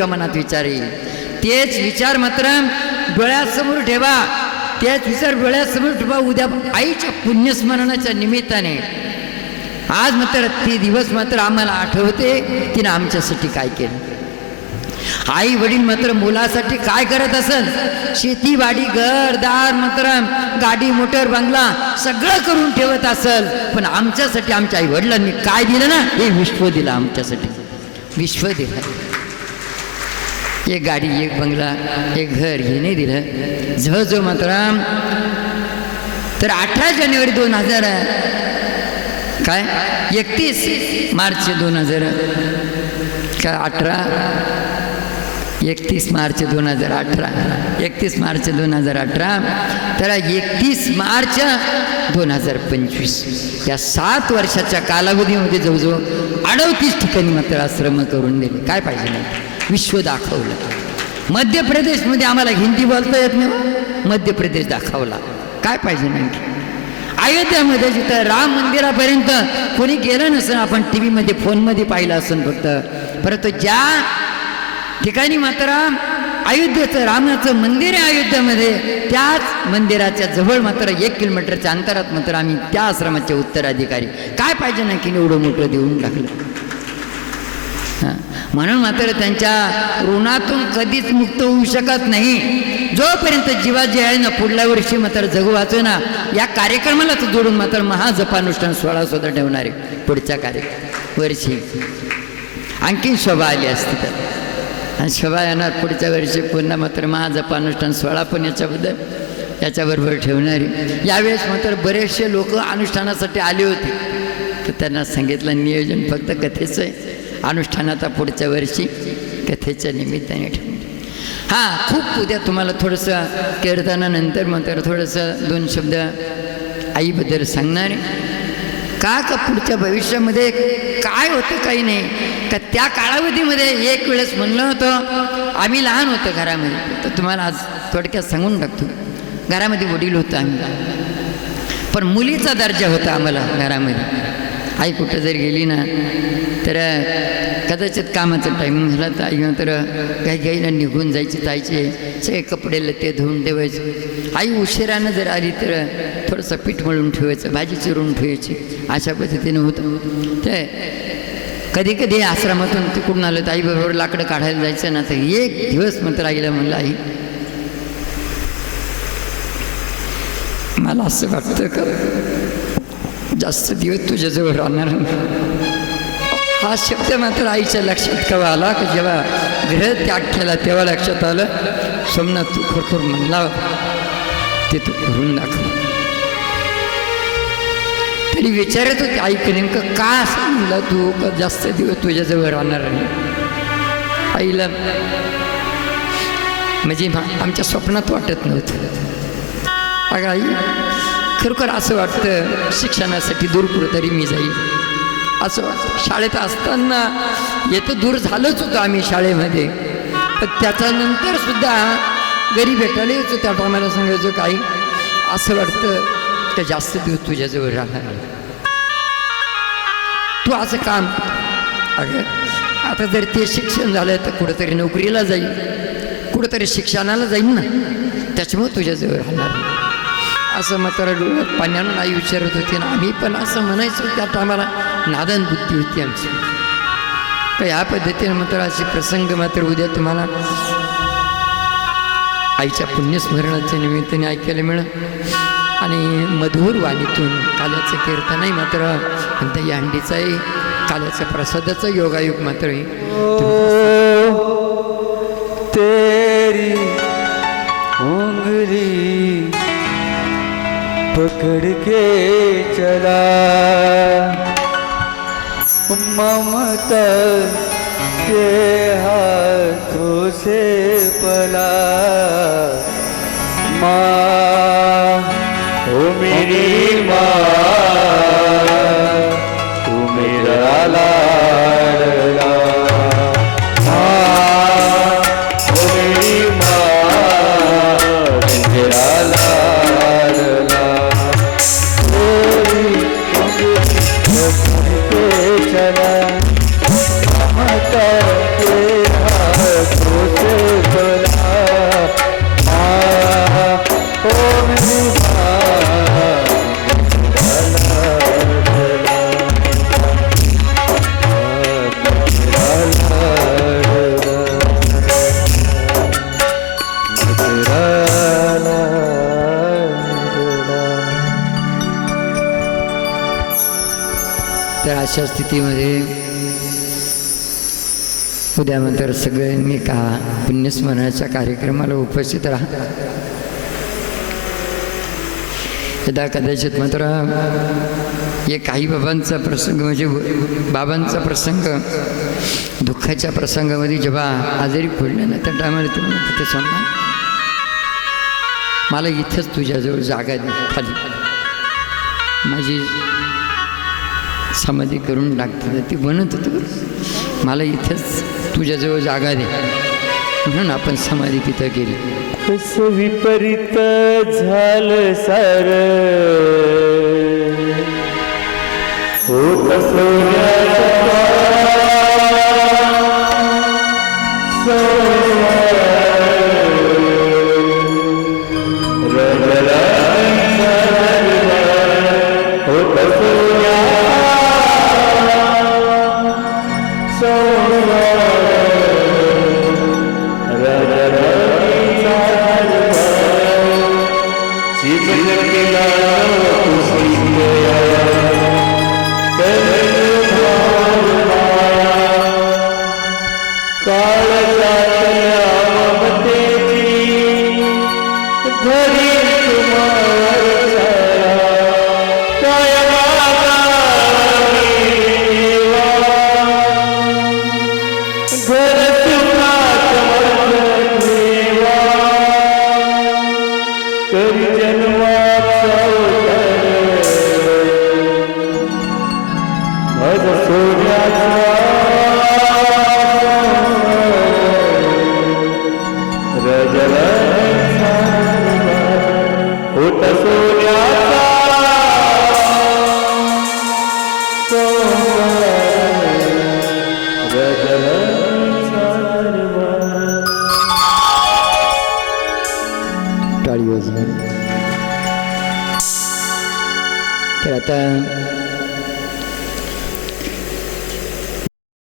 तुमच्या मनात विचार. येईल तेच विचार मात्र डोळ्यासमोर ठेवा. तेच विचार डोळ्यासमोर ठेवा. उद्या आईच्या पुण्यस्मरणाच्या निमित्ताने. आज मात्र ती दिवस मात्र आम्हाला आठवते तिनं आमच्यासाठी काय केलं. आई वडील मात्र मुलासाठी काय करत असत शेती वाडी घर दार मात्र गाडी मोटर बंगला सगळं करून ठेवत असल. पण आमच्यासाठी आमच्या आई वडिलांनी काय दिलं ना? हे विश्व दिलं आमच्यासाठी. विश्व दिलं. एक गाडी एक बंगला एक घर हे नाही दिलं. जो मात्र तर अठरा जानेवारी दोन हजार काय? एकतीस मार्च दोन हजार काय अठरा? एकतीस मार्च दोन हजार अठरा. एकतीस मार्च दोन हजार अठरा तर एकतीस मार्च दोन हजार पंचवीस. या सात वर्षाच्या कालावधीमध्ये जवळजवळ अडतीस ठिकाणी मात्र आश्रम करून दिले. काय पाहिजे? नाही विश्व दाखवलं. मध्य प्रदेशमध्ये आम्हाला हिंदी बोलता येत नाही हो. मध्य प्रदेश दाखवला. काय पाहिजे नाही अयोध्यामध्ये जिथं राम मंदिरापर्यंत कोणी गेलं नसेल आपण टी व्हीमध्ये फोनमध्ये पाहिलं असेल फक्त. परंतु ज्या ठिकाणी मात्र अयोध्येचं रामाचं मंदिर आहे अयोध्यामध्ये त्याच मंदिराच्या जवळ मात्र एक किलोमीटरच्या अंतरात मात्र आम्ही त्या आश्रमाचे उत्तराधिकारी. काय पाहिजे ना की एवढं मोठं देऊन टाकलं. हां. म्हणून मात्र त्यांच्या ऋणातून कधीच मुक्त होऊ शकत नाही. जोपर्यंत जीवा जे आहे ना पुढल्या वर्षी मात्र जगू वाचू ना या कार्यक्रमालाच जोडून मात्र महाजपानुष्ठान सोळा सुद्धा ठेवणार आहे. पुढच्या कार्यक्रम वर्षी. आणखीन शोभा आली असती तर. आणि शोभा येणार पुढच्या वर्षी पुन्हा मात्र महाजपानुष्ठान सोळा पण याच्याबद्दल याच्याबरोबर ठेवणारी यावेळेस मात्र बरेचसे लोक अनुष्ठानासाठी आले होते. तर त्यांना सांगितलं नियोजन फक्त कथेचं आहे. अनुष्ठानाचा पुढच्या वर्षी कथेच्या निमित्ताने ठेवून हां खूप उद्या तुम्हाला थोडंसं कीर्तनानंतर मात्र थोडंसं दोन शब्द आईबद्दल सांगणार आहे. का का पुढच्या भविष्यामध्ये काय होतं काही नाही का त्या कालावधीमध्ये एक वेळेस म्हणलं होतं आम्ही लहान होतो घरामध्ये. तर तुम्हाला आज थोडक्यात सांगून टाकतो. घरामध्ये वडील होतं आम्ही. पण मुलीचा दर्जा होता आम्हाला घरामध्ये. आई कुठं जर गेली ना तर कदाचित कामाचं टायमिंग झाला तर आई मात्र काही गाईला निघून जायची जायचे सगळे कपडे लते धुवून ठेवायचे. आई उशिरानं जर आली तर थोडंसं पीठ मळून ठेवायचं भाजी चिरून ठेवायची अशा पद्धतीनं होतं. ते कधी कधी आश्रमातून तिकडून आलं तर आईबरोबर लाकडं काढायला जायचं ना तर एक दिवस मात्र आईला म्हणलं आई मला असं वाटतं का? जास्त दिवस तुझ्याजवळ राहणार हा शब्द मात्र आईच्या लक्षात केव्हा आला की जेव्हा ग्रह त्याग केला तेव्हा लक्षात आलं सोमनाथ तू खरखर म्हणला ते तू करून दाखव. तरी विचारत होते आई की नेमकं का असं म्हणलं तू का जास्त दिवस तुझ्याजवळ राहणार नाही? आईला म्हणजे आमच्या स्वप्नात वाटत नव्हतं. अगं आई खरोखर असं वाटतं शिक्षणासाठी दूर कुठंतरी मी जाईल असं वाटतं. शाळेत असताना येतं दूर झालंच होतं आम्ही शाळेमध्ये. पण त्याच्यानंतर सुद्धा घरी भेटायला यायचो त्या टायमाला सांगायचं काही असं वाटतं तर जास्त दिवस तुझ्याजवळ राहणार तू असं काम अगं आता जर ते शिक्षण झालं तर कुठंतरी नोकरीला जाईल कुठंतरी शिक्षणाला जाईल ना. त्याच्यामुळे तुझ्याजवळ राहणार नाही. असं मात्र डोळ्यात पाण्यानं आई विचारत होती ना आम्ही पण असं म्हणायचो त्या टायमाला नादन बुद्धी होती आमची. तर या पद्धतीने मात्र असे प्रसंग मात्र उद्या तुम्हाला आईच्या पुण्यस्मरणाच्या निमित्ताने ऐकायला मिळेल. आणि मधुर वाणीतून काल्याचं कीर्तनही मात्र दही हंडीचाही काल्याच्या प्रसादाचा योगायोग मात्र तेरी उंगली पकड़ के चला। ममता के हाथों से पला। माँ ओ मेरी तर अशा स्थितीमध्ये उद्यानंतर सगळ्यांनी का पुण्यस्मरणाच्या कार्यक्रमाला उपस्थित राहतात यदा कदाचित मात्र हे काही बाबांचा प्रसंग म्हणजे बाबांचा प्रसंग दुःखाच्या प्रसंगामध्ये जेव्हा आजारी पडले ना त्या टायमाला तुम्ही तिथे सांगा मला इथंच तुझ्याजवळ जागा दे खाली. माझी समाधी करून टाकते. ती म्हणत होती मला इथंच तुझ्याजवळ जागा दे. म्हणून आपण समाधी तिथं केली कस विपरीत झालं सार? होत